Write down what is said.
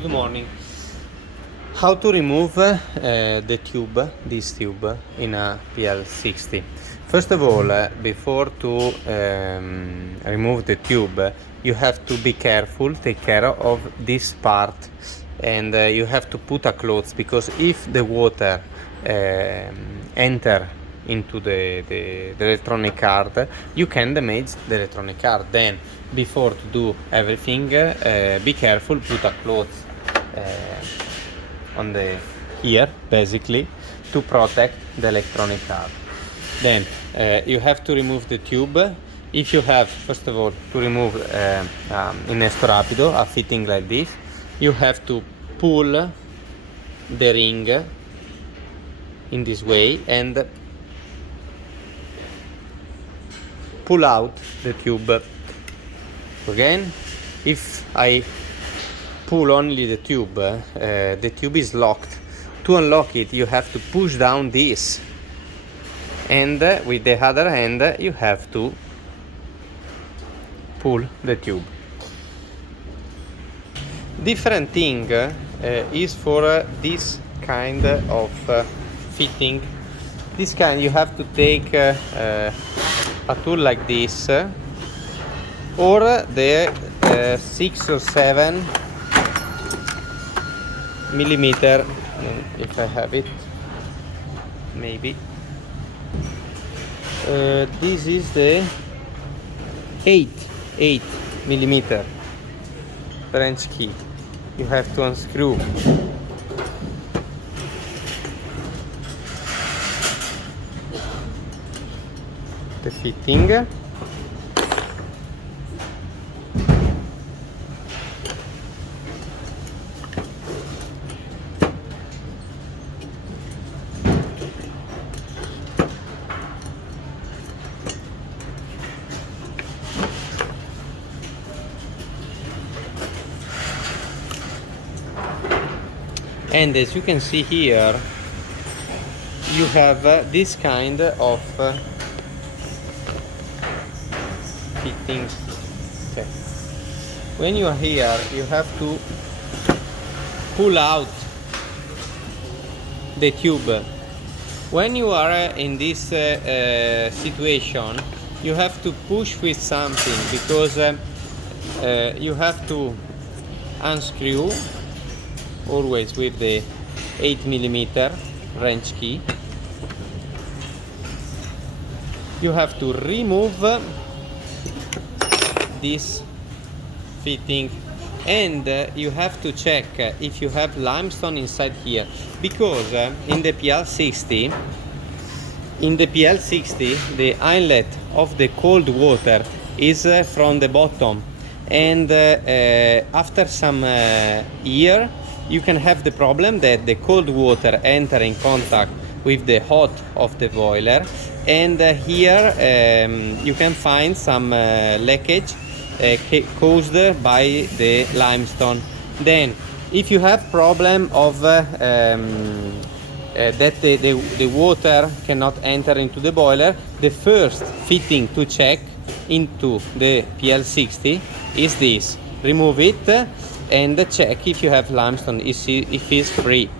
Good morning. How to remove this tube in a pl60? First of all, before to remove the tube, you have to be careful, take care of this part, and you have to put a cloth, because if the water enter into the electronic card, you can damage the electronic card. Then before to do everything, be careful, put a cloth on the here basically to protect the electronic card. Then you have to remove the tube. If you have, first of all, to remove in esto rapido a fitting like this, you have to pull the ring in this way and pull out the tube. Again, if I pull only the tube is locked. To unlock it, you have to push down this, and with the other hand you have to pull the tube. Different thing is for this kind of fitting. This kind you have to take a tool like this, or the 6 or 7 millimeter, if I have it, maybe. This is the 8 millimeter French key. You have to unscrew the fitting. And as you can see here, you have this kind of fitting. Okay. When you are here, you have to pull out the tube. When you are in this situation, you have to push with something, because you have to unscrew always with the 8 millimeter wrench key. You have to remove this fitting, and you have to check if you have limestone inside here, because in the pl60 the inlet of the cold water is from the bottom, and after some year you can have the problem that the cold water enter in contact with the hot of the boiler, and here you can find some leakage caused by the limestone. Then if you have problem of that the water cannot enter into the boiler, the first fitting to check into the pl60 is this. Remove it and check if you have limestone, if it's free.